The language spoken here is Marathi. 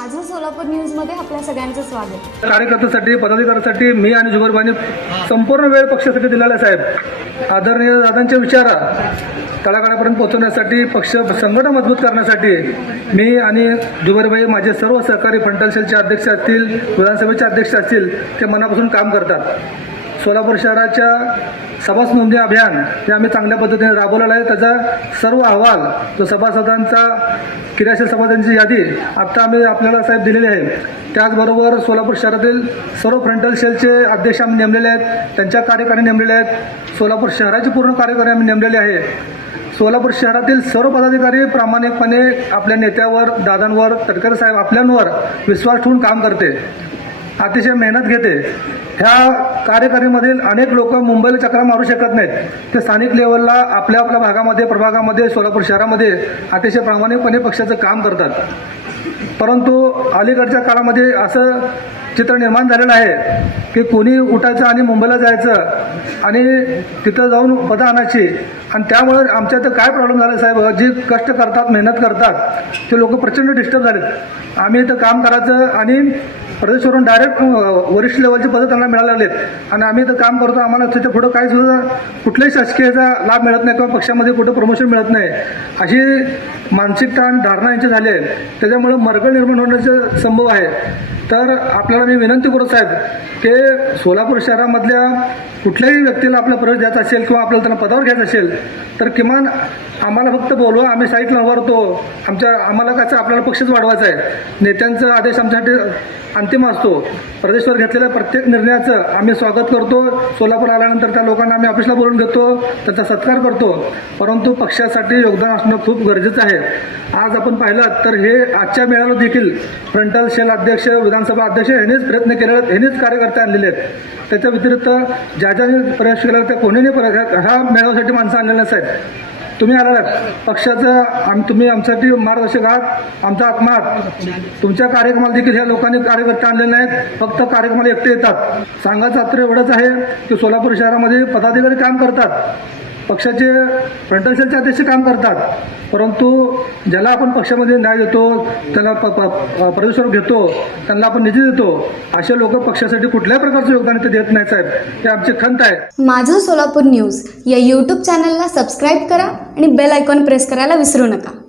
माझं सोलापूर न्यूजमध्ये आपल्या सगळ्यांचं स्वागत. कार्यकर्त्यासाठी पदाधिकाऱ्यासाठी मी आणि जुगरबानी संपूर्ण वेळ पक्षासाठी दिलेला आहे साहेब. आदरणीय दादांचे विचारा तळागाळापर्यंत पोहोचवण्यासाठी पक्ष संघटन मजबूत करण्यासाठी मी आणि जुगरबाई माझे सर्व सहकारी फंटल सेलचे अध्यक्ष असतील विधानसभेचे अध्यक्ष असतील ते मनापासून काम करतात. सोलापूर शहराच्या सभासनोंदणी म्हणजे अभियान हे आम्ही चांगल्या पद्धतीने राबवलेलं आहे. त्याचा सर्व अहवाल जो सभासदांचा क्रियाशील सभासदांची यादी आत्ता आम्ही आपल्याला साहेब दिलेली आहे. त्याचबरोबर सोलापूर शहरातील सर्व फ्रंटल सेलचे अध्यक्ष आम्ही नेमलेले आहेत. त्यांच्या कार्यकारी नेमलेले आहेत. सोलापूर शहराची पूर्ण कार्यकारी आम्ही नेमलेले आहे. सोलापूर शहरातील सर्व पदाधिकारी प्रामाणिकपणे आपल्या नेत्यावर दादांवर तटकरे साहेब आपल्यांवर विश्वास ठेवून काम करते. अतिशय मेहनत घेते. ह्या कार्यकारीमधील अनेक लोक मुंबईला चक्रा मारू शकत नाहीत. ते स्थानिक लेवलला आपल्या आपल्या भागामध्ये प्रभागामध्ये सोलापूर शहरामध्ये अतिशय प्रामाणिकपणे पक्षाचं काम करतात. परंतु अलीकडच्या काळामध्ये असं चित्र निर्माण झालेलं आहे की कोणी उठायचं आणि मुंबईला जायचं आणि तिथं जाऊन पदं आणायची आणि त्यामुळे आमच्या तर काय प्रॉब्लेम झाला साहेब? जी कष्ट करतात मेहनत करतात ते लोक प्रचंड डिस्टर्ब झालेत. आम्ही इथं काम करायचं आणि प्रदेशवरून डायरेक्ट वरिष्ठ लेवलचे पद त्यांना मिळाले आहेत आणि आम्ही तर काम करतो आम्हाला त्याच्या पुढं काही सुद्धा कुठल्याही शासकीयचा लाभ मिळत नाही किंवा पक्षामध्ये कुठं प्रमोशन मिळत नाही. अशी मानसिकता आणि धारणा यांची झाली आहे. त्याच्यामुळे मरगळ निर्माण होण्याचा संभव आहे. तर आपल्याला मी विनंती करत साहेब की सोलापूर शहरामधल्या कुठल्याही व्यक्तीला आपला प्रवेश द्यायचा असेल किंवा आपल्याला त्यांना पदावर घ्यायचं असेल तर किमान आम्हाला फक्त बोलवा आम्ही साईटला उभारतो आमच्या आम्हाला कसं आपल्याला पक्षच वाढवायचा आहे. नेत्यांचा आदेश आमच्यासाठी अंतिम असतो. प्रदेशवर घेतलेल्या प्रत्येक निर्णयाचं आम्ही स्वागत करतो. सोलापूर आल्यानंतर त्या लोकांना आम्ही ऑफिसला बोलून घेतो त्यांचा सत्कार करतो. परंतु पक्षासाठी योगदान असणं खूप गरजेचं आहे. आज आपण पाहिलं तर हे आजच्या मेळाव्यात देखील फ्रंटल सेल अध्यक्ष विधान विधानसभा अध्यक्ष यांनीच प्रयत्न केले आहेत यांनीच कार्यकर्ते आणलेले आहेत. त्याच्या व्यतिरिक्त ज्या ज्याने प्रयास केला त्या कोणीने प्रयास ह्या मेळाव्यासाठी माणसं आणलेल्या आहेत तुम्ही आलात पक्षाचं आम तुम्ही आमच्यासाठी मार्गदर्शक आहात. आमचा आत्मा आहात तुमच्या कार्यक्रमाला देखील ह्या लोकांनी कार्यकर्ते आणलेले नाहीत. फक्त कार्यक्रमाला एकटे येतात. सांगायचं अत्र एवढंच आहे की सोलापूर शहरामध्ये पदाधिकारी काम करतात. पक्षाचे फ्रंटल सेलचे अध्यक्ष काम करतात परंतु ज्याला आपण पक्षामध्ये न्याय देतो त्याला प प- घेतो त्यांना आपण निधी देतो असे लोक पक्षासाठी कुठल्याही प्रकारचं योगदान ते देत नाही साहेब. हे आमची खंत आहे. माझं सोलापूर न्यूज या यूट्यूब चॅनलला सबस्क्राईब करा आणि बेल आयकॉन प्रेस करायला विसरू नका.